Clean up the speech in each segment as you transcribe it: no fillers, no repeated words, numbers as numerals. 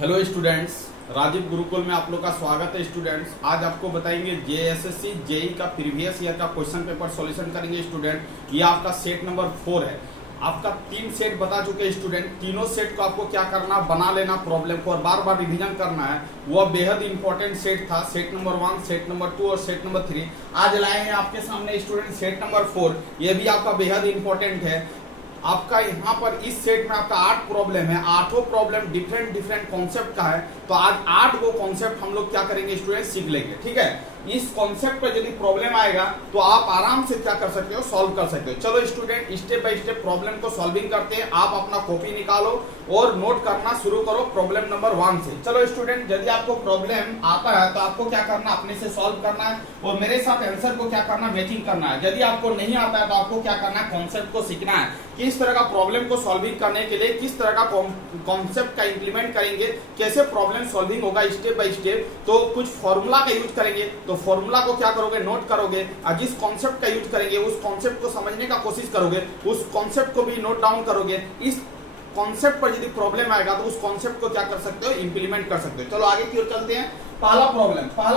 Hello students, Rajiv Gurukul में आप लोग का स्वागत है। स्टूडेंट्स, आज आपको बताएंगे जेएसएससी जेई का प्रीवियस ईयर का क्वेश्चन पेपर सॉल्यूशन करेंगे। स्टूडेंट, ये आपका सेट नंबर 4 है। आपका 3 सेट बता चुके हैं स्टूडेंट। तीनों सेट को आपको क्या करना, बना लेना प्रॉब्लम को और बार बार रिवीजन करना है। वह बेहद इंपॉर्टेंट सेट था, सेट नंबर 1, सेट नंबर 2 और सेट नंबर 3। आज लाए हैं आपके सामने स्टूडेंट सेट नंबर 4। ये भी आपका बेहद इंपॉर्टेंट है। आपका यहाँ पर इस सेट में आपका 8 प्रॉब्लम है। 8 प्रॉब्लम डिफरेंट कॉन्सेप्ट का है। तो आज 8 वो कॉन्सेप्ट हम लोग क्या करेंगे स्टूडेंट, सीख लेंगे। ठीक है, इस कॉन्सेप्ट पर यदि प्रॉब्लम आएगा तो आप आराम से क्या कर सकते हो, सॉल्व कर सकते हो। चलो student, step by step problem को सॉल्विंग करते हैं। आप अपना कॉपी निकालो और नोट करना शुरू करो प्रॉब्लम नंबर 1 से। चलो स्टूडेंट, यदि आपको प्रॉब्लम आता है तो आपको क्या करना, अपने से सॉल्व करना है और मेरे साथ आंसर को क्या करना, मैचिंग करना है। यदि आपको नहीं आता है तो आपको क्या करना है, कॉन्सेप्ट को सीखना है। किस तरह का प्रॉब्लम को सॉल्विंग करने के लिए किस तरह का कॉन्सेप्ट का इंप्लीमेंट करेंगे, कैसे प्रॉब्लम सॉल्विंग होगा स्टेप बाय स्टेप। तो कुछ फॉर्मूला का यूज करेंगे, तो फॉर्मूला को क्या करोगे, नोट करोगे। और जिस कॉन्सेप्ट का यूज करेंगे उस कॉन्सेप्ट को समझने का कोशिश करोगे, उस कॉन्सेप्ट को भी नोट डाउन करोगे। इस कॉन्सेप्ट पर यदि प्रॉब्लम आएगा तो उस कॉन्सेप्ट को क्या कर सकते हो, इंप्लीमेंट कर सकते हो। चलो आगे की ओर चलते हैं। पहला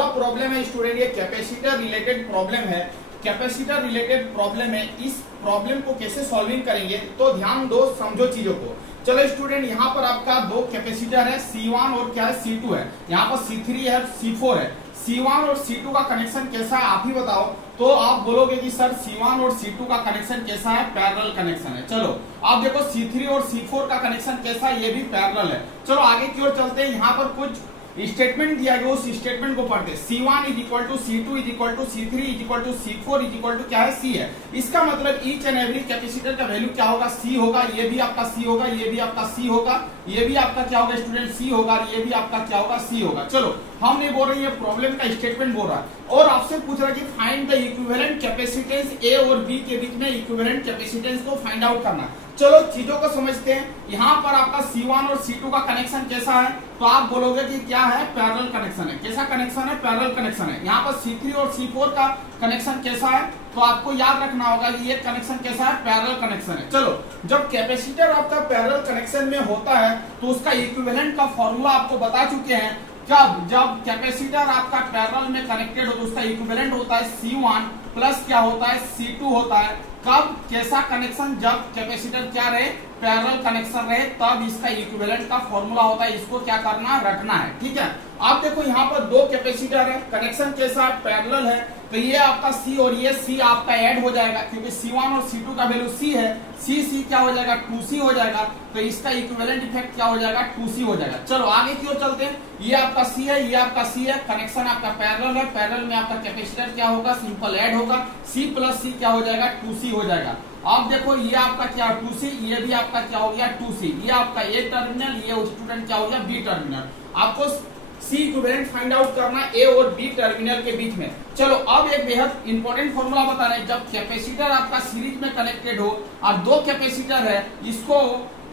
प्रॉब्लम है स्टूडेंट, ये कैपेसिटर रिलेटेड प्रॉब्लम है। कैपेसिटर रिलेटेड प्रॉब्लम है। इस प्रॉब्लम को कैसे सॉल्विंग करेंगे तो ध्यान दो, समझो चीजों को। चलो स्टूडेंट, यहाँ पर आपका 2 कैपेसिटर है, C1 और क्या है, C2 है। यहाँ पर C3 है, C4 है। C1 और C2 का कनेक्शन कैसा है आप ही बताओ। तो आप बोलोगे कि सर C1 और C2 का कनेक्शन कैसा है, पैरेलल कनेक्शन है। चलो आप देखो C3 और C4 का कनेक्शन कैसा है, ये भी पैरेलल है। चलो आगे की ओर चलते हैं। यहाँ पर कुछ स्टेटमेंट दिया गया, उस स्टेटमेंट को पढ़ते हैं। C1 is equal to C2 is equal to C3 is equal to C4 is equal to क्या है, C है। इसका मतलब ईच एंड एवरी कैपेसिटर का वैल्यू क्या होगा, C होगा। ये भी आपका C होगा, ये भी आपका C होगा, ये भी आपका क्या होगा स्टूडेंट, C होगा, ये भी आपका क्या होगा, C होगा। चलो हम नहीं बोल रहे, ये प्रॉब्लम का स्टेटमेंट बोल रहा है और आपसे पूछ रहा है कि find the equivalent capacitance A और B के बीच में इक्विवेलेंट कैपेसिटेंस को फाइंड आउट करना। चलो चीजों को समझते हैं। यहाँ पर आपका C1 और C2 का कनेक्शन कैसा है, तो आप बोलोगे कि क्या है, पैरेलल कनेक्शन है। कैसा कनेक्शन है, पैरेलल कनेक्शन है। यहाँ पर C3 और C4 का कनेक्शन कैसा है, तो आपको याद रखना होगा कि ये कनेक्शन कैसा है, पैरेलल कनेक्शन है। चलो, जब कैपेसिटर आपका पैरेलल कनेक्शन में होता है तो उसका इक्विवेलेंट का फॉर्मूला आपको बता चुके हैं। जब कैपेसिटर आपका पैरेलल में कनेक्टेड हो तो उसका इक्विवेलेंट होता है C1 प्लस क्या होता है, C2 होता है। कब, कैसा कनेक्शन, जब कैपेसिटर क्या रहे, पैरेलल कनेक्शन रहे, तब इसका इक्विवेलेंट का फॉर्मूला होता है। इसको क्या करना, रखना है। ठीक है, आप देखो यहाँ पर 2 कैपेसिटर है, कनेक्शन कैसा है, पैरेलल है। तो ये आपका C और ये C आपका ऐड हो जाएगा, क्योंकि C1 और C2 का वैल्यू C है। C क्या हो जाएगा, 2C हो जाएगा। तो इसका इक्विवेलेंट इफेक्ट क्या हो जाएगा, 2C हो जाएगा। चलो आगे की ओर चलते हैं। ये आपका C है, ये आपका C है, कनेक्शन आपका पैरेलल है। पैरेलल में आपका कैपेसिटर क्या होगा, सिंपल ऐड होगा। C प्लस C क्या हो जाएगा, 2C हो जाएगा। आप देखो ये आपका क्या 2C, ये भी आपका क्या हो गया 2C। ये आपका A टर्मिनल, ये स्टूडेंट क्या हो गया B टर्मिनल। आपको C इक्विवेलेंट फाइंड आउट करना A और B टर्मिनल के बीच में। चलो अब एक बेहद इंपॉर्टेंट फॉर्मूला बता रहे हैं। जब कैपेसिटर आपका सीरीज में कनेक्टेड हो और 2 कैपेसिटर है, इसको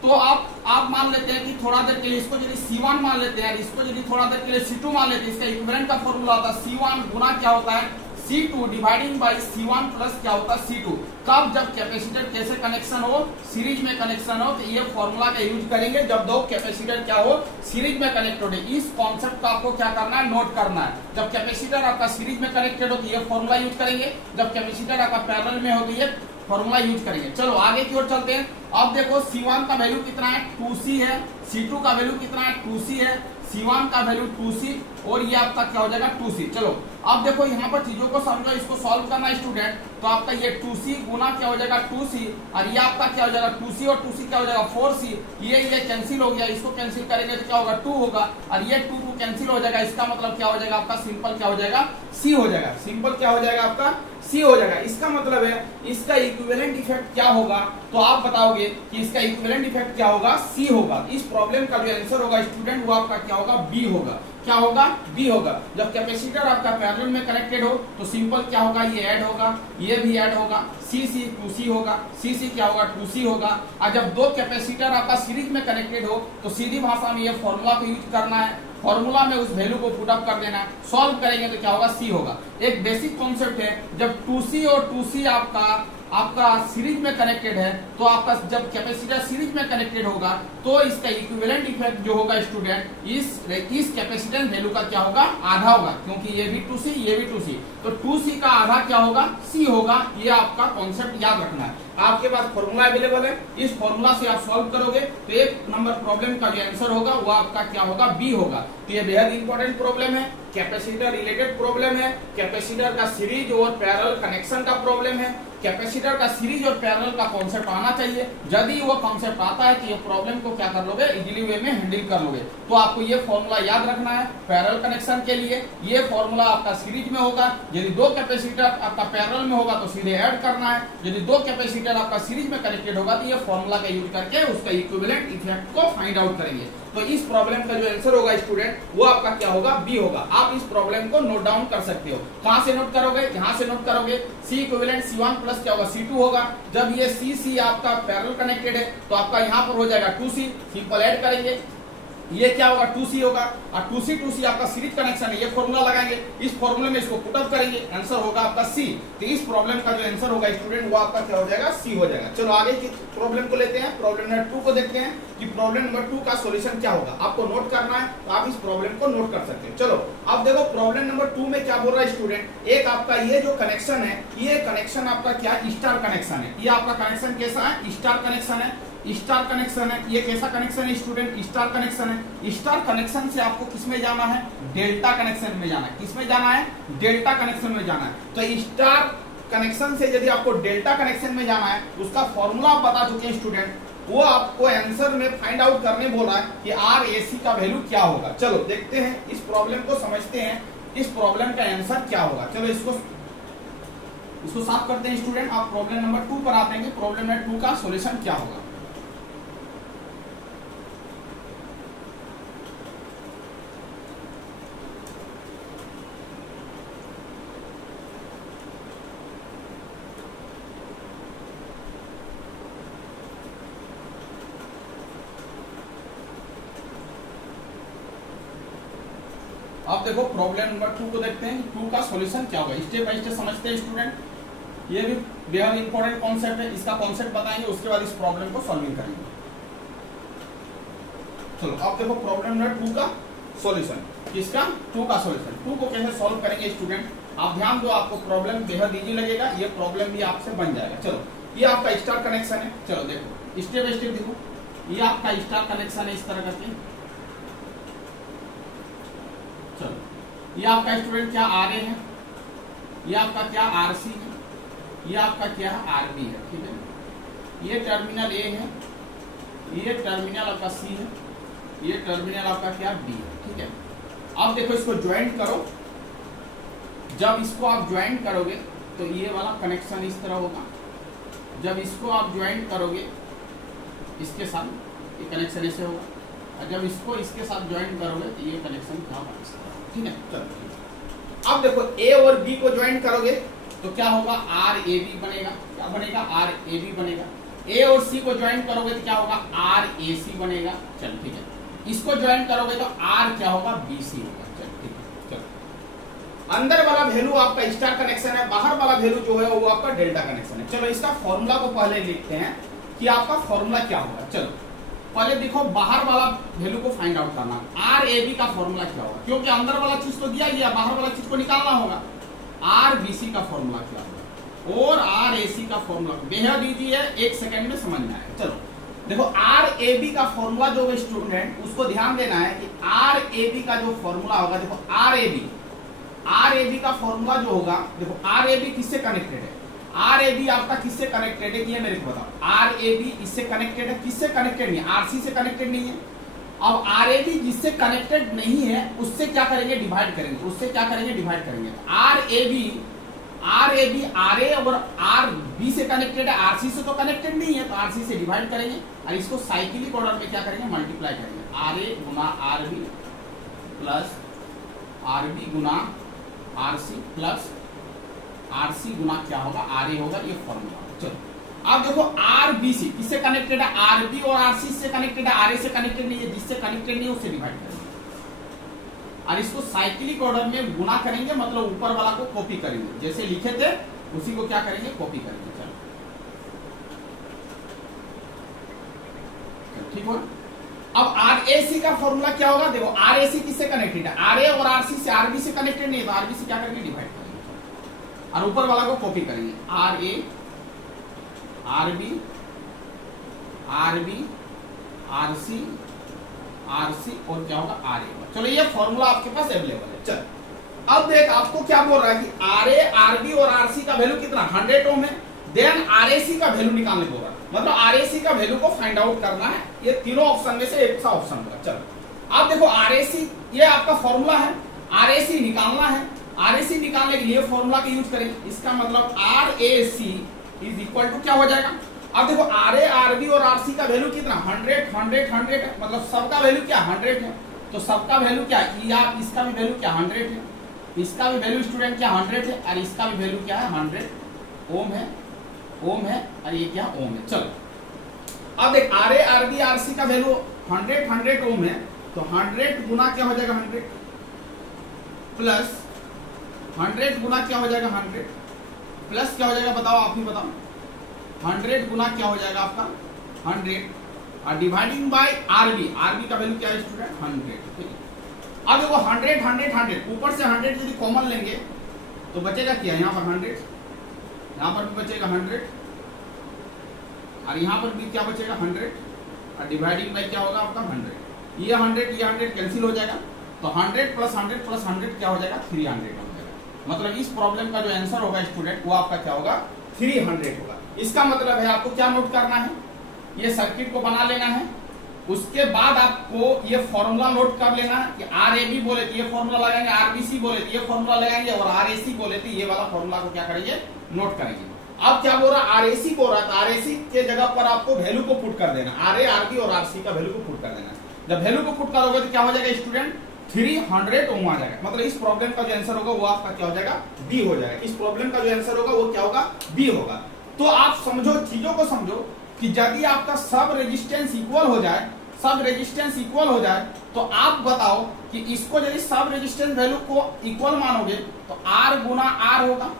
तो आप मान लेते हैं कि थोड़ा देर के लिए इसको यदि C1 मान लेते हैं, इसको यदि थोड़ा देर के लिए C2 मान लेते हैं। इसका इक्विवेलेंट का फॉर्मूला होता है C1 गुना क्या होता है, C2 dividing by C1 plus क्या होता है, C2। कब, जब कैपेसिटर कैसे कनेक्शन हो, सीरीज में कनेक्शन हो। तो ये फॉर्मूला का यूज करेंगे जब 2 कैपेसिटर क्या हो, सीरीज में कनेक्टेड हो। इस कॉन्सेप्ट का आपको क्या करना है, नोट करना है। जब कैपेसिटर आपका सीरीज में कनेक्टेड हो तो ये फॉर्मूला यूज करेंगे। जब कैपेसिटर आपका पैरेलल में हो तो ये फॉर्मूला यूज करेंगे। चलो आगे की ओर चलते हैं। अब देखो C1 का वैल्यू कितना है, 2C है। C2 का वैल्यू कितना है, 2C है। C1 का वैल्यू 2C और ये आपका क्या हो जाएगा, 2C। चलो अब देखो यहाँ पर चीजों को समझो, इसको सॉल्व करना स्टूडेंट। तो आपका ये 2C गुना क्या हो जाएगा, 2C, और ये आपका क्या हो जाएगा 2C और 2C क्या हो जाएगा 4C। ये कैंसिल हो गया, इसको कैंसिल करेंगे तो क्या होगा, 2 होगा, और ये 2 कैंसिल हो जाएगा। इसका मतलब क्या हो जाएगा, आपका सिंपल क्या हो जाएगा, C हो जाएगा। सिंपल क्या हो जाएगा, आपका C हो जाएगा। इसका मतलब है इसका इक्विवेलेंट इफेक्ट क्या होगा, तो आप बताओगे कि इसका इक्विवेलेंट इफेक्ट क्या होगा, C होगा। इस प्रॉब्लम का जो आंसर होगा स्टूडेंट वो आपका क्या होगा, B होगा। क्या होगा, B होगा। जब कैपेसिटर आपका पैरेलल में कनेक्टेड हो तो सिंपल क्या होगा, ये ऐड होगा, ये भी ऐड होगा। C 2C होगा, C क्या होगा, 2C होगा। और जब 2 कैपेसिटर आपका सीरीज में कनेक्टेड हो तो सीधी भाषा में ये फॉर्मूला को यूज करना है। फॉर्मूला में उस वैल्यू को पुट अप कर देना है। सॉल्व करेंगे तो क्या होगा, C होगा। एक बेसिक कॉन्सेप्ट है, जब 2C और 2C आपका आपका सीरीज में कनेक्टेड है, तो आपका जब कैपेसिटर सीरीज में कनेक्टेड होगा तो इसका इक्विवेलेंट इफेक्ट जो होगा स्टूडेंट इस कैपेसिटेंस वैल्यू का क्या होगा, आधा होगा, क्योंकि ये भी 2C ये भी 2C, तो 2C का आधा क्या होगा, C होगा। ये आपका कॉन्सेप्ट याद रखना है। आपके पास फॉर्मूला अवेलेबल है, इस फॉर्मूला से आप सॉल्व करोगे तो एक नंबर प्रॉब्लम का जो आंसर होगा वो आपका क्या होगा, बी होगा। तो ये बेहद इंपॉर्टेंट प्रॉब्लम है, कैपेसिटर रिलेटेड प्रॉब्लम है, कैपेसिटर का सीरीज और पैरेलल कनेक्शन का प्रॉब्लम है। कैपेसिटर का सीरीज और पैरेलल का कॉन्सेप्ट आना चाहिए। यदि वो कॉन्सेप्ट आता है तो ये प्रॉब्लम को क्या कर लोगे, इजीली वे में हैंडल कर लोगे। तो आपको ये फॉर्मूला याद रखना है पैरेलल कनेक्शन के लिए। ये फॉर्मूला आपका सीरीज में होगा, यदि दो कैपेसिटर आपका पैरेलल में होगा तो सीधे ऐड करना है, यदि दो कैपेसिटर आपका सीरीज में कनेक्टेड होगा तो ये फॉर्मूला का यूज करके उसका इक्विवेलेंट इफेक्ट को फाइंड आउट करेंगे। तो इस प्रॉब्लम का जो आंसर होगा स्टूडेंट वो आपका क्या होगा, बी होगा। आप इस प्रॉब्लम को नोट डाउन कर सकते हो। कहां से नोट करोगे, यहां से नोट करोगे। C इक्विवेलेंट C1 प्लस क्या होगा, C2 होगा। जब ये C आपका पैरेलल कनेक्टेड है तो आपका यहाँ पर हो जाएगा 2C, सिंपल ऐड करेंगे, ये क्या होगा 2C होगा, और 2C आपका सीरीज कनेक्शन है, ये फॉर्मूला लगाएंगे, इस फॉर्मूले में इसको पुट अप करेंगे, आंसर होगा आपका C। तो इस प्रॉब्लम का जो आंसर होगा स्टूडेंट वो आपका क्या हो जाएगा, C हो जाएगा। चलो आगे की प्रॉब्लम को लेते हैं, प्रॉब्लम नंबर 2 को देखते हैं कि प्रॉब्लम नंबर 2 का सॉल्यूशन क्या होगा। आपको नोट करना है तो आप इस प्रॉब्लम को नोट कर सकते हैं। चलो अब देखो प्रॉब्लम नंबर 2 में क्या बोल रहा है स्टूडेंट, एक आपका ये जो कनेक्शन है, ये कनेक्शन आपका क्या स्टार कनेक्शन है। ये आपका कनेक्शन कैसा है, स्टार कनेक्शन है, स्टार कनेक्शन है। ये कैसा कनेक्शन है स्टूडेंट, स्टार कनेक्शन है। स्टार कनेक्शन से आपको किसमें जाना है, डेल्टा कनेक्शन में जाना है। किसमें जाना है, डेल्टा कनेक्शन में जाना है। तो स्टार कनेक्शन से यदि आपको डेल्टा कनेक्शन में जाना है, उसका फॉर्मूला आप बता चुके हैं स्टूडेंट, वो आपको आंसर में फाइंड आउट करने बोला है कि RAC का वैल्यू क्या होगा। चलो देखते हैं, इस प्रॉब्लम को समझते हैं, इस प्रॉब्लम का आंसर क्या होगा। चलो इसको साफ करते हैं स्टूडेंट। आप प्रॉब्लम नंबर 2 पर आते हैं कि प्रॉब्लम नंबर 2 का सॉल्यूशन क्या होगा। अब देखो प्रॉब्लम नंबर 2 को देखते हैं, 2 का सॉल्यूशन क्या होगा। स्टेप बाय स्टेप समझते हैं स्टूडेंट। ये भी बेहद इंपॉर्टेंट कॉन्सेप्ट है, इसका कॉन्सेप्ट बताएंगे, उसके बाद इस प्रॉब्लम को सॉल्विंग करेंगे। चलो अब देखो प्रॉब्लम नंबर 2 का सॉल्यूशन, किसका, 2 का सॉल्यूशन। 2 को कैसे सॉल्व करेंगे स्टूडेंट, आप ध्यान दो, आपको प्रॉब्लम बेहद इजी लगेगा, ये प्रॉब्लम भी आपसे बन जाएगा। चलो ये आपका स्टार कनेक्शन है, चलो देखो स्टेप बाय स्टेप देखो, ये आपका स्टार कनेक्शन है इस तरह करके। चलो ये आपका स्टूडेंट क्या RA है, ये आपका क्या RC है, ये आपका क्या RB है, ठीक है। ये टर्मिनल A है, ये टर्मिनल आपका C है, ये टर्मिनल आपका क्या B है, ठीक है। अब देखो इसको ज्वाइंट करो, जब इसको आप ज्वाइंट करोगे तो ये वाला कनेक्शन इस तरह होगा, जब इसको आप ज्वाइंट करोगे इसके साथ ये कनेक्शन ऐसे होगा, और जब इसको इसके साथ ज्वाइंट करोगे तो ये कनेक्शन क्या होगा इस तरह, ठीक है। चलो अब देखो A और B को ज्वाइंट करोगे तो क्या होगा, RAB बनेगा, क्या बनेगा, RAB बनेगा। A और C को ज्वाइंट करोगे तो क्या होगा, RAC बनेगा। चल ठीक है, इसको ज्वाइंट करोगे तो R क्या होगा, BC होगा। चल ठीक है। चलो अंदर वाला वैल्यू आपका स्टार कनेक्शन है, बाहर वाला वैल्यू जो है वो आपका डेल्टा कनेक्शन है। चलो इसका फॉर्मूला को पहले लिखते हैं कि आपका फॉर्मूला क्या होगा। चलो पहले देखो बाहर वाला वैल्यू को फाइंड आउट करना, RAB का फॉर्मूला क्या होगा, क्योंकि अंदर वाला चीज तो दिया गया, बाहर वाला चीज को निकालना होगा। RBC का फॉर्मूला क्या होगा और RAC का फॉर्मूला बेहद इजी है, 1 सेकंड में समझ में आएगा। चलो देखो RAB का फॉर्मूला जो स्टूडेंट उसको ध्यान देना है कि RAB का जो फॉर्मूला होगा, देखो RAB का फॉर्मूला जो होगा, देखो RAB किससे कनेक्टेड है, RAB आपका किससे कनेक्टेड है, ये मेरे को बताओ। RAB इससे कनेक्टेड है, किससे कनेक्टेड नहीं है, RC से कनेक्टेड नहीं है। अब RAB जिससे कनेक्टेड नहीं है उससे क्या करेंगे, डिवाइड करेंगे, उससे क्या करेंगे, डिवाइड करेंगे। RAB RA और RB से कनेक्टेड है, RC से तो कनेक्टेड नहीं है, तो RC से डिवाइड करेंगे और इसको साइक्लिक ऑर्डर में क्या करेंगे, मल्टीप्लाई करेंगे। RA गुना RB प्लस RB गुना RC प्लस RC गुना क्या होगा, RA होगा, ये फॉर्मूला। चलो अब देखो RBC किससे कनेक्टेड है, RB और RC से कनेक्टेड है, RA से कनेक्टेड नहीं है, जिससे कनेक्टेड नहीं है उससे डिवाइड करेंगे और इसको साइक्लिक ऑर्डर में गुना करेंगे, मतलब ऊपर वाला को कॉपी करेंगे, जैसे लिखे थे उसी को क्या करेंगे, कॉपी करेंगे। चलो ठीक हो। अब RAC का फॉर्मूला क्या होगा, देखो RAC किससे कनेक्टेड है, RA और RC से, RB से कनेक्टेड नहीं है, तो RB से क्या करके डिवाइड करेंगे और ऊपर वाला को कॉपी करेंगे, RA RB RB RC RC और क्या होगा RA। चलो ये फॉर्मूला आपके पास अवेलेबल है। चल अब देख आपको क्या बोल रहा है कि RA RB और RC का वैल्यू कितना 100 ओम है, देन RAC का वैल्यू निकालने बोल रहा है, मतलब RAC का वैल्यू को फाइंड आउट करना है। ये तीनों ऑप्शन में से एक सा ऑप्शन होगा। चलो अब देखो RAC ये आपका फॉर्मूला है, RAC निकालना है, RAC निकालने के लिए फॉर्मूला का यूज करेंगे। इसका मतलब RAC इज इक्वल टू क्या हो जाएगा, अब देखो RA RB और RC का वैल्यू कितना 100 100 100 है, मतलब सबका वैल्यू क्या 100 है, तो सबका वैल्यू क्या है, इसका भी वैल्यू क्या 100 है, इसका भी वैल्यू स्टूडेंट क्या 100 है, और इसका भी वैल्यू क्या है 100 ओम है, ओम है, और ये क्या ओम है। चलो अब देख RA RB RC का वैल्यू 100 100 ओम है, तो 100 गुना क्या हो जाएगा 100 प्लस 100 गुना क्या हो जाएगा 100 प्लस क्या हो जाएगा, बताओ आप ही बताओ, 100 गुना क्या हो जाएगा आपका 100 और डिवाइडिंग बाय RB का वैल्यू क्या है स्टूडेंट 100। अब देखो 100 100 100 ऊपर से 100 यदि कॉमन लेंगे तो बचेगा क्या, यहाँ पर 100, यहाँ पर भी बचेगा 100 और यहाँ पर भी क्या बचेगा 100 और डिवाइडिंग बाय क्या होगा आपका 100, ये 100 कैंसिल हो जाएगा, तो 100 प्लस 100 प्लस 100 क्या हो जाएगा 300 हो जाएगा। मतलब इस प्रॉब्लम का जो आंसर होगा स्टूडेंट वो आपका क्या होगा 300 होगा। इसका मतलब है आपको क्या नोट करना है, ये सर्किट को बना लेना है, उसके बाद आपको ये फॉर्मूला नोट कर लेना है कि RAB बोले तो ये फॉर्मूला लगाएंगे, RBC बोले तो ये फॉर्मूला लगाएंगे, और RAC बोले तो ये वाला फॉर्मूला को क्या करेंगे नोट करेंगे। अब क्या बोल रहा है RAC बोल रहा है, तो RAC के जगह पर आपको वैल्यू को पुट कर देना, RA RB और RC का वैल्यू को पुट कर देना। जब वैल्यू को पुट करोगे तो क्या हो जाएगा स्टूडेंट 300 ओम आ जाएगा। मतलब इस प्रॉब्लम का जो आंसर होगा वो आपका क्या हो जाएगा बी हो जाएगा। इस प्रॉब्लम का जो आंसर होगा वो क्या होगा बी होगा। तो आप समझो, चीजों को समझो कि यदि आपका सब रेजिस्टेंस इक्वल हो जाए, सब रेजिस्टेंस इक्वल हो जाए, तो आप बताओ कि इसको यदि सब रेजिस्टेंस वैल्यू को इक्वल मानोगे तो R गुना R होगा,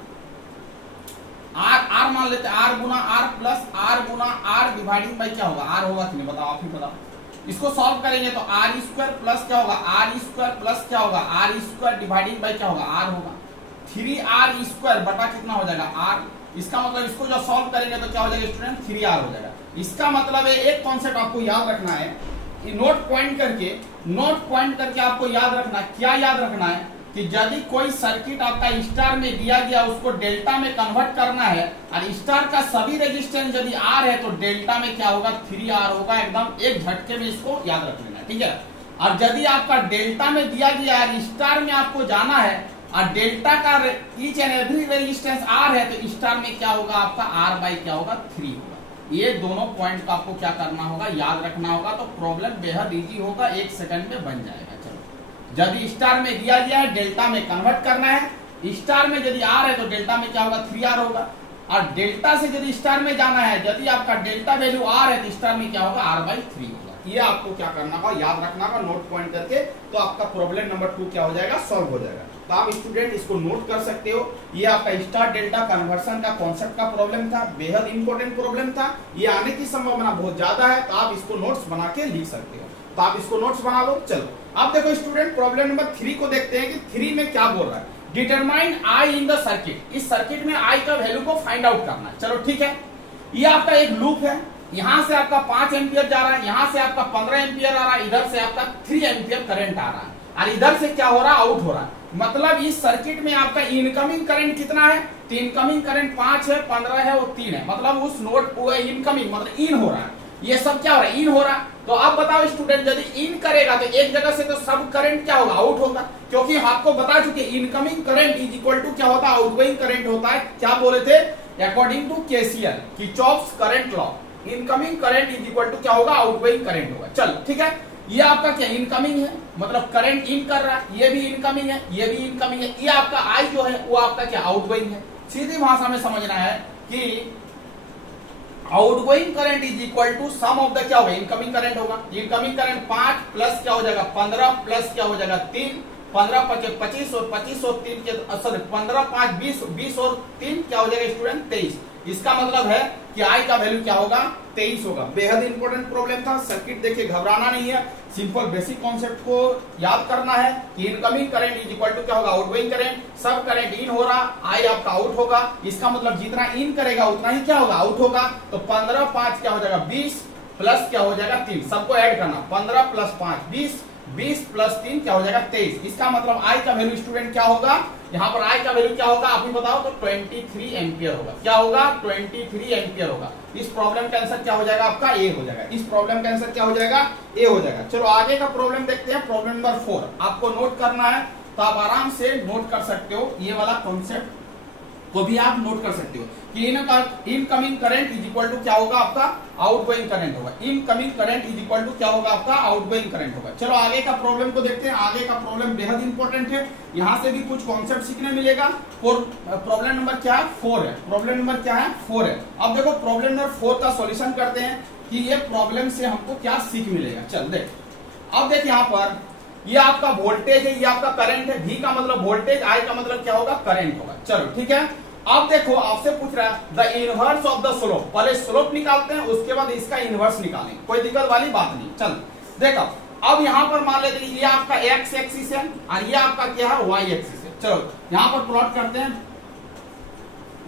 R मान लेते हैं, R Guna R plus R Guna R dividing by क्या होगा R होगा कि नहीं, बताओ आप ही बताओ। इसको सॉल्व करेंगे तो R स्क्वायर प्लस क्या होगा R स्क्वायर प्लस क्या होगा R स्क्वायर डिवाइडिंग बाई क्या होगा R होगा, 3R स्क्वायर बटा कितना हो जाएगा R। इसका मतलब इसको जब सॉल्व करेंगे तो क्या हो जाएगा स्टूडेंट 3R हो जाएगा। इसका मतलब है एक कॉन्सेप्ट आपको याद रखना है, नोट पॉइंट करके आपको याद रखना, क्या याद रखना है कि यदि कोई सर्किट आपका स्टार में दिया गया उसको डेल्टा में कन्वर्ट करना है और स्टार का सभी रेजिस्टेंस यदि R है तो डेल्टा में क्या होगा 3R होगा। एकदम एक झटके में इसको याद रख लेना, ठीक है। और यदि आपका डेल्टा में दिया गया है, स्टार में आपको जाना है और डेल्टा का each and every resistance R है तो स्टार में क्या होगा आपका R बाई क्या होगा 3 होगा। ये दोनों पॉइंट का आपको क्या करना होगा याद रखना होगा, तो प्रॉब्लम बेहद इजी होगा, 1 सेकंड में बन जाएगा। चलो यदि स्टार में दिया गया है डेल्टा में कन्वर्ट करना है, स्टार में यदि R है तो डेल्टा में क्या होगा 3R होगा, और डेल्टा से यदि स्टार में जाना है, यदि आपका डेल्टा वैल्यू R है तो स्टार में क्या होगा R बाई 3 होगा। ये आपको क्या करना होगा याद रखना होगा नोट पॉइंट करके, तो आपका प्रॉब्लम नंबर 2 क्या हो जाएगा सॉल्व हो जाएगा। तो आप स्टूडेंट इसको नोट कर सकते हो। ये आपका स्टार डेल्टा कन्वर्सन का कॉन्सेप्ट का प्रॉब्लम था, बेहद इंपॉर्टेंट प्रॉब्लम था, ये आने की संभावना बहुत ज्यादा है, तो आप इसको नोट्स बना के लिख सकते हो। तो आप इसको नोट्स बना लो। चलो अब देखो स्टूडेंट प्रॉब्लम नंबर 3 को देखते हैं कि 3 में क्या बोल रहा है, determine I in the circuit. इस सर्किट में I का वैल्यू को फाइंड आउट करना है। चलो ठीक है, ये आपका एक लूप है, यहां से आपका 5 एम्पियर जा रहा है, यहां से आपका 15 एम्पियर आ रहा है, इधर से आपका 3 एम्पियर करंट आ रहा है, और इधर से क्या हो रहा है आउट हो रहा है। मतलब इस सर्किट में आपका इनकमिंग करंट कितना है, तो इनकमिंग करंट 5 है, 15 है और 3 है, मतलब उस नोड इनकमिंग मतलब इन हो रहा है, ये सब क्या हो रहा है इन हो रहा है। तो आप बताओ स्टूडेंट यदि इन करेगा तो एक जगह से तो सब करंट क्या होगा आउट होगा, क्योंकि आपको बता चुके incoming current is equal to क्या होता है आउटगोइंग करंट होता है। क्या बोले थे according to KCL Kirchhoff's current law, incoming current is equal to क्या होगा आउटगोइंग करंट होगा। चल ठीक है, ये आपका क्या इनकमिंग है, मतलब करंट इन कर रहा है, ये भी इनकमिंग है, ये भी इनकमिंग है, ये आपका I जो है वो आपका क्या आउटगोइंग है। सीधी भाषा में समझना है कि outgoing current is equal to sum of the क्या होगा इनकमिंग करंट होगा। इनकमिंग करंट 5 प्लस क्या हो जाएगा 15 प्लस क्या हो जाएगा 3, 15 5 25 और 25 और 3 के 15 5 20 20 और 3 क्या हो जाएगा स्टूडेंट 23। इसका मतलब है कि आई का वैल्यू क्या होगा 23 होगा। बेहद इंपॉर्टेंट प्रॉब्लम था। सर्किट देखिए घबराना नहीं है, सिंपल बेसिक कॉन्सेप्ट को याद करना है कि incoming current is equal to क्या होगा आउटगोइंग करंट। सब करंट इन हो रहा, आई आपका आउट होगा, इसका मतलब जितना इन करेगा उतना ही क्या होगा आउट होगा। तो 15 5 क्या हो जाएगा 20 प्लस क्या हो जाएगा 3, सबको ऐड करना 15 प्लस 5 20, 20 प्लस 3 क्या हो जाएगा 23। इसका मतलब आई का वैल्यू स्टूडेंट क्या होगा, यहाँ पर आई का वैल्यू क्या होगा आप ही बताओ। तो 23 एम्पियर होगा। क्या होगा 23 एम्पियर होगा। इस प्रॉब्लम का आंसर क्या हो जाएगा आपका ए हो जाएगा। इस प्रॉब्लम का आंसर क्या हो जाएगा ए हो जाएगा। चलो आगे का प्रॉब्लम देखते हैं। प्रॉब्लम नंबर 4 आपको नोट करना है तो आप आराम से नोट कर सकते हो। ये वाला कॉन्सेप्ट को भी आप नोट कर सकते हो कि incoming current is equal to क्या होगा आपका आउटगोइंग करंट होगा। Incoming current is equal to क्या होगा आपका आउटगोइंग करंट होगा। चलो आगे का प्रॉब्लम को देखते हैं। आगे का प्रॉब्लम बेहद इंपॉर्टेंट है, यहां से भी कुछ कॉन्सेप्ट सीखने मिलेगा। प्रॉब्लम नंबर क्या है 4 है। प्रॉब्लम नंबर क्या है 4 है। अब देखो प्रॉब्लम नंबर 4 का सॉल्यूशन करते हैं कि ये प्रॉब्लम से हमको क्या सीख मिलेगा। चल देख, अब देख यहाँ पर ये आपका वोल्टेज है, ये आपका करंट है। V का मतलब वोल्टेज, I का मतलब क्या होगा करंट होगा। चलो ठीक है। अब देखो आपसे पूछ रहा है the inverse of the slope. पहले स्लोप निकालते हैं उसके बाद इसका इनवर्स निकालेंगे, कोई दिक्कत वाली बात नहीं। चल देखो अब यहाँ पर मान लेते हैं ये आपका एक्स एक्सिस है और ये आपका क्या है वाई एक्सिस है। चलो यहाँ पर प्लॉट करते हैं।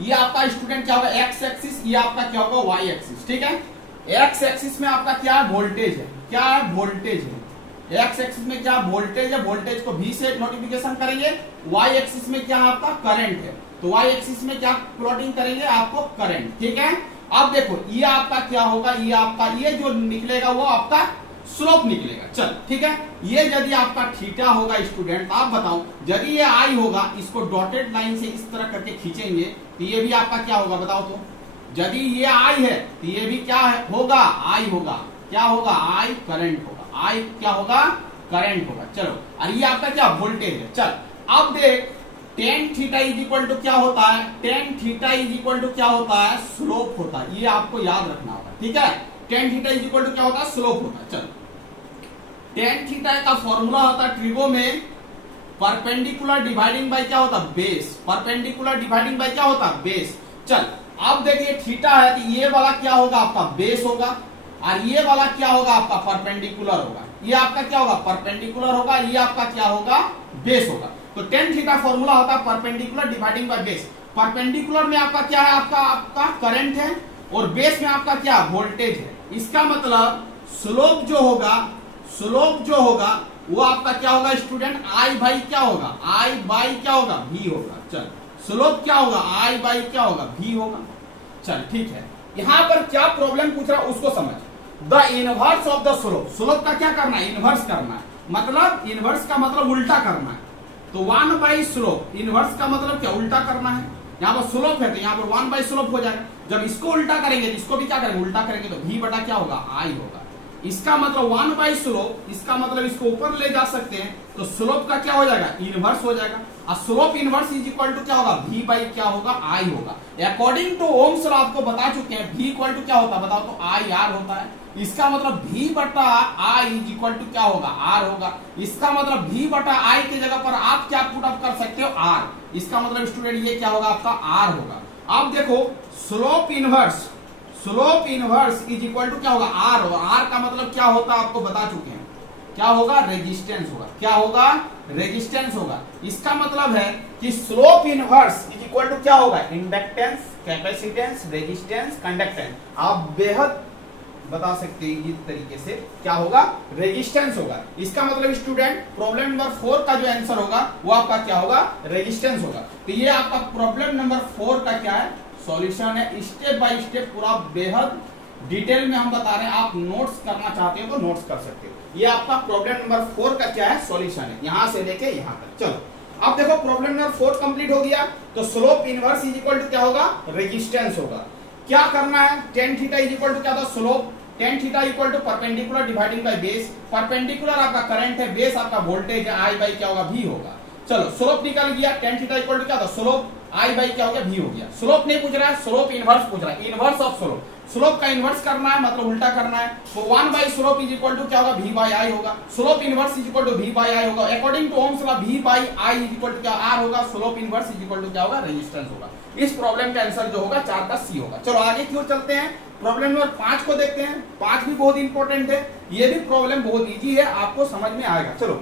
ये आपका स्टूडेंट क्या होगा एक्स एक्सिस, ये आपका क्या होगा वाई एक्सिस। ठीक है। एक्स एक्सिस में आपका क्या है वोल्टेज है, क्या है वोल्टेज है। एक्स एक्सिस में क्या वोल्टेज है, वोल्टेज को V से नोटिफिकेशन करेंगे। वाई एक्सिस में क्या आपका करंट है, तो वाई एक्सिस में क्या प्लॉटिंग करेंगे आपको करंट। ठीक है। अब देखो ये आपका क्या होगा, ये आपका ये जो निकलेगा वो आपका स्लोप निकलेगा। चल ठीक है। ये यदि आपका थीटा होगा स्टूडेंट, आप बताओ यदि ये आई होगा, इसको डॉटेड लाइन से इस तरह करके खींचेंगे तो ये भी आपका क्या होगा बताओ। तो यदि ये आई है तो ये भी क्या है होगा आई होगा। क्या होगा आई करंट होगा। आई क्या होगा करंट होगा। चलो और ये आपका क्या वोल्टेज है। चल अब देख tan theta is equal to क्या होता है, tan theta is equal to क्या होता है स्लोप होता है। ये आपको याद रखना होगा। ठीक है। Tan theta is equal to क्या होता है स्लोप होता है। चल टेन थीटा का फॉर्मूला होता है ट्रिगो में परपेंडिकुलर डिवाइडिंग बाय क्या होता है बेस। परपेंडिकुलर डिवाइडिंग बाय क्या होता है बेस। चल अब देखिए थीटा है तो ये वाला क्या होगा आपका बेस होगा और ये वाला क्या होगा आपका परपेंडिकुलर होगा। ये आपका क्या होगा परपेंडिकुलर होगा, ये आपका क्या होगा बेस होगा। तो टेन थीटा फॉर्मूला होता है perpendicular dividing by base. Perpendicular में आपका क्या है आपका करंट है और बेस में आपका क्या वोल्टेज है। इसका मतलब स्लोप जो होगा वो आपका क्या होगा स्टूडेंट आई बाई क्या होगा आई बाई क्या होगा V होगा। चल स्लोप क्या होगा आई बाई क्या होगा V होगा। चल ठीक है। यहां पर क्या प्रॉब्लम पूछ रहा उसको समझ। The inverse of the slope. Slope का क्या करना है इनवर्स करना है, मतलब इनवर्स का मतलब उल्टा करना है। तो 1 बाई स्लोप, इनवर्स का मतलब क्या उल्टा करना है। यहाँ पर स्लोप है तो यहाँ पर 1 बाई स्लोप हो जाएगा। जब इसको उल्टा करेंगे तो इसको भी क्या करेंगे उल्टा करेंगे तो V बटा क्या होगा आई होगा। इसका मतलब 1 बाई स्लोप, इसका मतलब इसको ऊपर ले जा सकते हैं तो स्लोप का क्या हो जाएगा इनवर्स हो जाएगा। और slope inverse is equal to क्या होगा V बाई क्या होगा आई होगा। अकॉर्डिंग टू ओम्स लॉ आपको बता चुके हैं V इक्वल टू क्या होता है बताओ तो आई आर होता है। इसका मतलब V बटा आई इज इक्वल टू क्या होगा आर होगा। इसका मतलब V बटा आई की जगह पर आप क्या पुट अप कर सकते हो आर। इसका मतलब स्टूडेंट ये क्या होगा आपका आर होगा। अब देखो slope inverse is equal to क्या होगा आर होगा। आर का मतलब क्या होता है आपको बता चुके हैं, क्या होगा रेजिस्टेंस होगा। क्या होगा रेजिस्टेंस होगा। इसका मतलब है कि slope inverse is equal to क्या होगा इंडक्टेंस, कैपेसिटेंस, रेजिस्टेंस, कंडक्टेंस। आप बेहद बता सकते हैं इस तरीके से क्या होगा रेजिस्टेंस होगा। इसका मतलब स्टूडेंट प्रॉब्लम नंबर 4 का जो आंसर होगा वो आपका क्या होगा रेजिस्टेंस होगा। तो ये आपका प्रॉब्लम नंबर 4 का क्या है सॉल्यूशन है। स्टेप बाय स्टेप पूरा बेहद डिटेल में हम बता रहे हैं। आप नोट्स करना चाहते हो तो नोट्स कर सकते हो। ये आपका प्रॉब्लम नंबर 4 का क्या है सॉल्यूशन है, यहां से लेके यहां तक। चलो अब देखो प्रॉब्लम नंबर 4 कंप्लीट हो गया। तो slope inverse is equal to क्या होगा रेजिस्टेंस होगा। क्या करना है tan theta is equal to क्या था slope, tan theta equal to perpendicular dividing by base. Perpendicular आपका करंट है, बेस आपका वोल्टेज है, आई बाई क्या होगा V होगा। चलो स्लोप निकल गया। टेन थीटा इक्वल टू क्या था स्लोप, आई बाई क्या हो गया V हो गया। स्लोप नहीं पूछ रहा है, स्लोप इनवर्स पूछ रहा है, इनवर्स ऑफ स्लोप। स्लोप का इनवर्स करना है, मतलब उल्टा करना है, तो 1 by slope is equal to क्या होगा, v बाई आई होगा। Slope inverse is equal to v by I होगा। According to Ohm's law v by I is equal to क्या r होगा, slope inverse is equal to क्या होगा, resistance होगा। इस प्रॉब्लम का आंसर जो होगा 4 का सी होगा। चलो आगे की ओर चलते हैं, प्रॉब्लम नंबर 5 को देखते हैं। 5 भी बहुत इंपॉर्टेंट है, ये भी प्रॉब्लम बहुत इजी है, आपको समझ में आएगा। चलो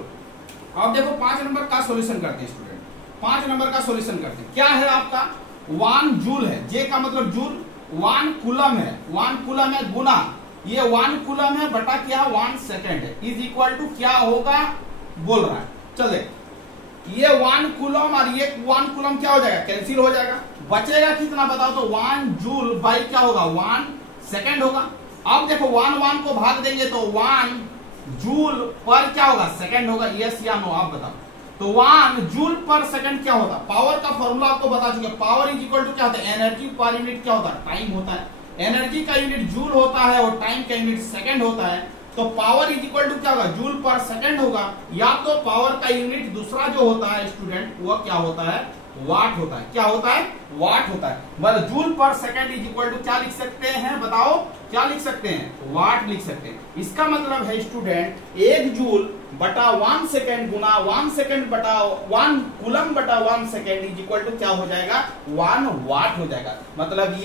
अब देखो 5 नंबर का सॉल्यूशन करते हैं स्टूडेंट। 5 नंबर का सॉल्यूशन करते हैं। क्या है आपका, 1 जूल है, जे का मतलब जूल, 1 कूलम है, 1 कूलम है गुना ये 1 कूलम है बटा क्या 1 सेकेंड है, इज इक्वल टू क्या होगा बोल रहा है। चले ये 1 कूलम और ये 1 कूलम क्या हो जाएगा, कैंसिल हो जाएगा, बचेगा कितना बताओ, तो 1 जूल बाई क्या होगा 1 सेकेंड होगा। अब देखो 1 को भाग देंगे तो 1 जूल पर क्या होगा, सेकेंड होगा, यस या नो आप बताओ। तो 1 जूल पर सेकंड क्या होता है, पावर का फॉर्मूला आपको बता चुके, पावर इज इक्वल टू क्या होता है, एनर्जी पर यूनिट क्या होता है, टाइम होता है। एनर्जी का यूनिट जूल होता है और टाइम का यूनिट सेकंड होता है, तो पावर इज इक्वल टू क्या होगा, जूल पर सेकंड होगा। या तो पावर का यूनिट दूसरा जो होता है स्टूडेंट वो क्या होता है, वाट होता है। क्या होता है, वाट होता है। मतलब जूल पर सेकंड इज इक्वल टू क्या लिख सकते हैं बताओ, क्या लिख सकते हैं, वाट लिख सकते हैं। इसका मतलब है स्टूडेंट 1 जूल बटा 1 सेकेंड गुना 1 सेकेंड बटा 1 कूलम बटा 1 सेकेंड इज इक्वल टू क्या हो जाएगा, 1 वाट हो जाएगा। मतलब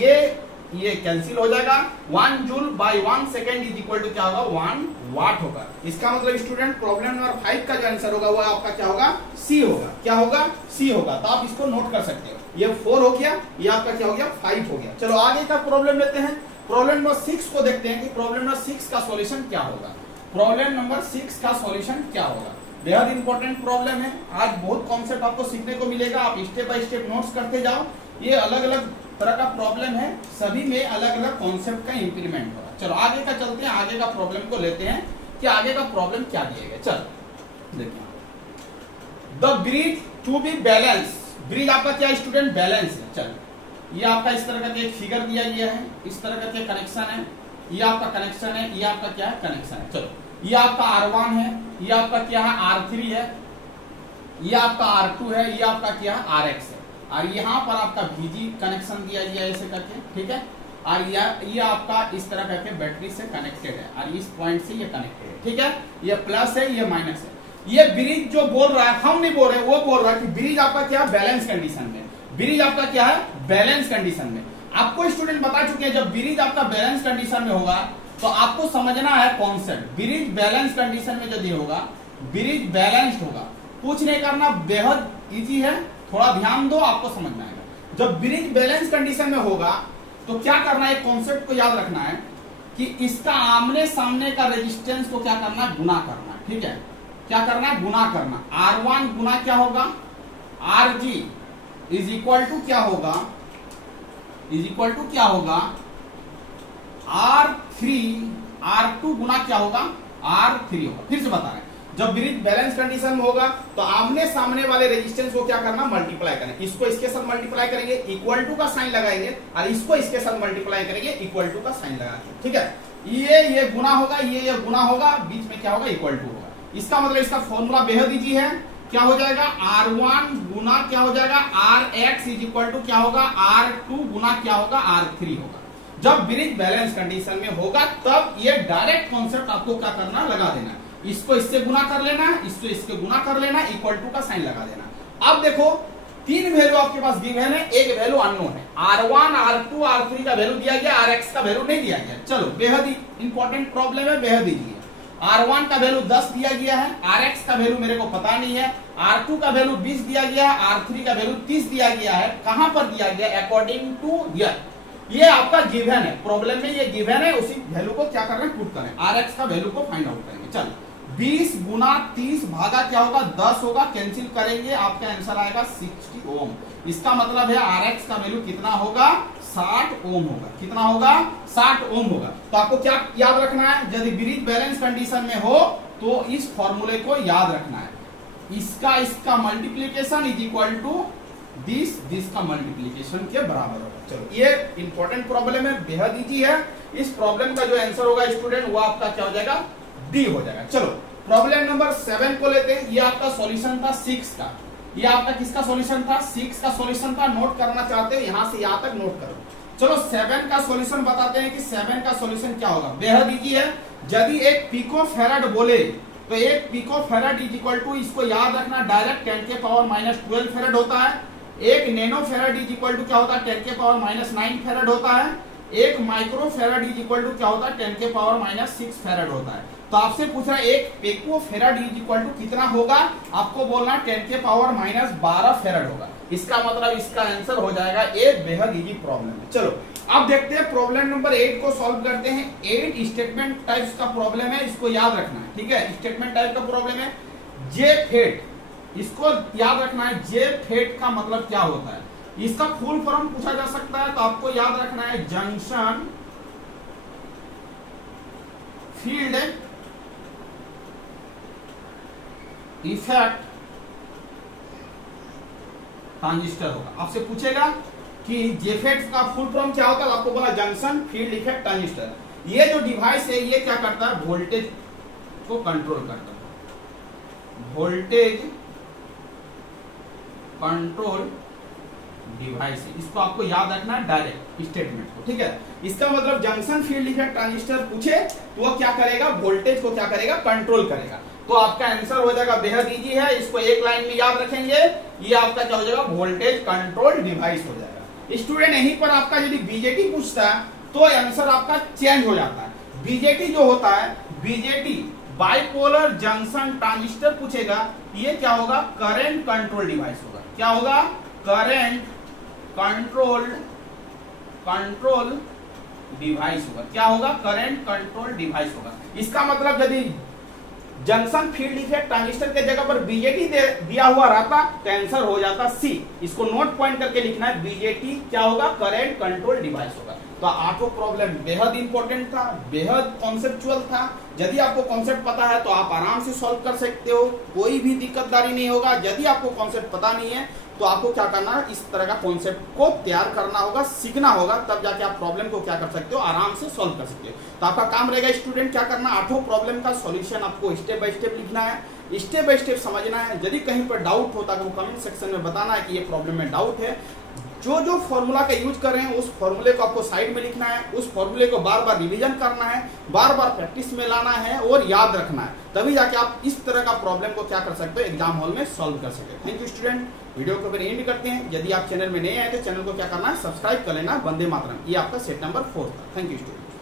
ये कैंसिल हो जाएगा, 1 joule by 1 second is equal to क्या होगा, 1 वाट होगा। इसका मतलब स्टूडेंट प्रॉब्लम नंबर 5 का जो आंसर होगा वो आपका क्या होगा, सी होगा। क्या होगा, सी होगा। तो आप इसको नोट कर सकते हो, ये 4 हो गया, ये आपका क्या हो गया 5 हो गया। चलो आगे का प्रॉब्लम लेते हैं। प्रॉब्लम नंबर 6 को देखते हैं कि प्रॉब्लम नंबर 6 का सॉल्यूशन क्या होगा। प्रॉब्लम नंबर 6 का सॉल्यूशन क्या होगा, बेहद इंपॉर्टेंट प्रॉब्लम है। आज बहुत कॉन्सेप्ट आपको सीखने को मिलेगा, आप स्टेप बाय स्टेप नोट्स करते जाओ। ये अलग अलग तरह का प्रॉब्लम है, सभी में अलग अलग कॉन्सेप्ट का इंप्लीमेंट होगा। चलो आगे का चलते हैं, आगे का प्रॉब्लम को लेते हैं कि आगे का प्रॉब्लम क्या दिया गया। चलो देखिए, the bridge to be balance, bridge आपका क्या स्टूडेंट, बैलेंस है। चलो ये आपका इस तरह का एक फिगर दिया गया है, इस तरह का कनेक्शन है, ये आपका कनेक्शन है, ये आपका क्या है कनेक्शन है। चलो ये आपका R1 है, ये आपका क्या है R3 है, ये आपका R2 है, ये आपका क्या है RX है, और यहाँ पर आपका VG कनेक्शन दिया गया है ऐसे करके, ठीक है। और ये आपका इस तरह करके बैटरी से कनेक्टेड है और इस पॉइंट से ये कनेक्टेड है, ठीक है। ये प्लस है, ये माइनस है। ये ब्रिज जो बोल रहा है, हम नहीं बोल रहे, वो बोल रहा है कि ब्रिज आपका क्या बैलेंस कंडीशन में, ब्रिज आपका क्या है बैलेंस कंडीशन में। आपको स्टूडेंट बता चुके हैं जब ब्रिज आपका बैलेंस कंडीशन में होगा तो आपको समझना है कॉन्सेप्ट। ब्रिज बैलेंस कंडीशन में यदि होगा, ब्रिज बैलेंस्ड होगा, कुछ नहीं करना, बेहद इजी है, थोड़ा ध्यान दो आपको समझ में आएगा। जब ब्रिज बैलेंस कंडीशन में होगा तो क्या करना है, कॉन्सेप्ट को याद रखना है कि इसका आमने सामने का रेजिस्टेंस को क्या करना है, गुना करना है, ठीक है। क्या करना है, गुना करना। R1 गुना क्या होगा, RG इज इक्वल टू क्या होगा, इज इक्वल टू क्या होगा, R3 R2 गुना क्या होगा, R3 होगा। फिर से बता रहे हैं, जब ब्रिज बैलेंस कंडीशन में होगा तो आमने सामने वाले रेजिस्टेंस को क्या करना, मल्टीप्लाई करना। इसको इसके साथ मल्टीप्लाई करेंगे, इक्वल टू का साइन लगाएंगे, और इसको इसके साथ मल्टीप्लाई करेंगे, इक्वल टू का साइन लगा के, ठीक है। ये गुना होगा, ये गुना होगा, बीच में क्या होगा, इक्वल टू होगा। इसका मतलब इसका फॉर्मूला बेहद इजी है, क्या हो जाएगा, R1 गुना क्या हो जाएगा, RX इज इक्वल टू क्या होगा, R2 गुना क्या होगा, R3 होगा। जब ब्रिज बैलेंस कंडीशन में होगा तब ये डायरेक्ट कॉन्सेप्ट आपको क्या करना, लगा देना, इसको इससे गुना कर लेना, इसको इसके गुना कर लेना, इक्वल टू का साइन लगा देना। अब देखो 3 वैल्यू आपके पास गिवन है, एक वैल्यू अननोन है। R1 R2 R3 का वैल्यू दिया गया, RX का वैल्यू नहीं दिया गया। चलो बेहद ही इंपॉर्टेंट प्रॉब्लम है, बेहद इजी है। R1 का वैल्यू 10 दिया गया है, RX का वैल्यू मेरे को पता नहीं है, R2 का वैल्यू 20 दिया गया है, R3 का वैल्यू 30 दिया गया है। कहां पर दिया गया, अकॉर्डिंग टू ये आपका गिवन है, प्रॉब्लम में ये गिवन है, उसी वैल्यू को क्या करना है, पुट करें, RX का वैल्यू को फाइंड आउट करेंगे। चलो 20 गुना 30 भागा क्या होगा, 10 होगा, कैंसिल करेंगे, आपका आंसर आएगा 60 ओम। इसका मतलब है RX का वैल्यू कितना होगा, 60 ओम होगा। कितना होगा, 60 ओम होगा। तो आपको क्या याद रखना है, यदि ब्रिज बैलेंस कंडीशन में हो तो इस फॉर्मूले को याद रखना है, इसका multiplication is equal to this का मल्टीप्लीकेशन के बराबर होगा। चलो ये इंपॉर्टेंट प्रॉब्लम है, बेहद इजी है। इस प्रॉब्लम का जो आंसर होगा स्टूडेंट वो आपका क्या हो जाएगा, डी हो जाएगा। चलो प्रॉब्लम नंबर 7 को लेते हैं। ये आपका सॉल्यूशन था 6 का, ये आपका किसका सॉल्यूशन था, 6 का सॉल्यूशन था। नोट करना चाहते हो यहां से यहां तक नोट करो। चलो 7 का सॉल्यूशन बताते हैं कि 7 का सॉल्यूशन क्या होगा। बेहद इजी है। यदि एक पिको फेराड बोले तो एक pico farad is equal to, इसको याद रखना, डायरेक्ट 10 के पावर -12 फेराड होता है। एक nano farad is equal to क्या होता है, 10 के पावर -9 फेराड होता है। एक micro farad is equal to क्या होता है, 10 के पावर -6 फेराड होता है। तो आपसे पूछ रहा है एक pico farad is equal to कितना होगा, आपको बोलना 10 के पावर -12 फेराड होगा। इसका मतलब इसका आंसर हो जाएगा ए। बेहद इजी प्रॉब्लम है। चलो अब देखते हैं प्रॉब्लम नंबर 8 को सॉल्व करते हैं। 8 स्टेटमेंट टाइप्स का प्रॉब्लम है, इसको याद रखना है, ठीक है। स्टेटमेंट टाइप का प्रॉब्लम है। जे फेट, इसको याद रखना है। जे फेट का मतलब क्या होता है, इसका फुल फॉर्म पूछा जा सकता है, तो आपको याद रखना है जंक्शन फील्ड इफेक्ट ट्रांजिस्टर होगा। आपसे पूछेगा कि जेफेट का फुल फॉर्म क्या होता है, आपको बोला जंक्शन फील्ड इफेक्ट ट्रांजिस्टर। ये जो डिवाइस है ये क्या करता है, वोल्टेज को कंट्रोल करता है। वोल्टेज कंट्रोल डिवाइस है, इसको आपको याद रखना है डायरेक्ट स्टेटमेंट को, ठीक है। इसका मतलब जंक्शन फील्ड इफेक्ट ट्रांजिस्टर पूछे तो वो क्या करेगा, वोल्टेज को क्या करेगा, कंट्रोल करेगा। तो आपका आंसर हो जाएगा, बेहद इजी है, इसको एक लाइन में याद रखेंगे, ये आपका क्या हो जाएगा, वोल्टेज कंट्रोल डिवाइस हो जाएगा। स्टूडेंट यहीं पर आपका यदि बीजेटी पूछता है तो आंसर आपका चेंज हो जाता है। बीजेटी जो होता है, बीजेटी बाइपोलर जंक्शन ट्रांजिस्टर पूछेगा, ये क्या होगा, करंट कंट्रोल डिवाइस होगा। क्या होगा, करंट कंट्रोल डिवाइस होगा। क्या होगा, करंट कंट्रोल डिवाइस होगा। इसका मतलब यदि जंक्शन फील्ड इफेक्ट ट्रांजिस्टर के जगह पर बीजेटी दिया हुआ रहता तो आंसर हो जाता सी। इसको नोट पॉइंट करके लिखना है, बीजेटी क्या होगा, करंट कंट्रोल डिवाइस होगा। तो आठों प्रॉब्लम बेहद इंपॉर्टेंट था, बेहद कॉन्सेप्चुअल था। यदि आपको कॉन्सेप्ट पता है तो आप आराम से सॉल्व कर सकते हो, कोई भी दिक्कतदारी नहीं होगा। यदि आपको कॉन्सेप्ट पता नहीं है तो आपको क्या करना है, इस तरह का कॉन्सेप्ट को तैयार करना होगा, सीखना होगा, तब जाके आप प्रॉब्लम को क्या कर सकते हो, आराम से सॉल्व कर सकते हो। तो आपका काम रहेगा स्टूडेंट क्या करना, आठों प्रॉब्लम का सॉल्यूशन आपको स्टेप बाय स्टेप लिखना है, स्टेप बाय स्टेप समझना है। यदि कहीं पर डाउट होता है तो कमेंट सेक्शन में बताना है कि ये प्रॉब्लम में डाउट है। जो फॉर्मूला का यूज कर रहे हैं उस फॉर्मूले को आपको साइड में लिखना है, उस फॉर्मूले को बार बार रिवीजन करना है, बार बार प्रैक्टिस में लाना है और याद रखना है, तभी जाके आप इस तरह का प्रॉब्लम को क्या कर सकते हो, एग्जाम हॉल में सॉल्व कर सकते हो। Thank you student. वीडियो को फिर एंड करते हैं। यदि आप चैनल में नए आए तो चैनल को क्या करना है, सब्सक्राइब कर लेना। वंदे मातरम, ये आपका सेट नंबर 4 था। Thank you student.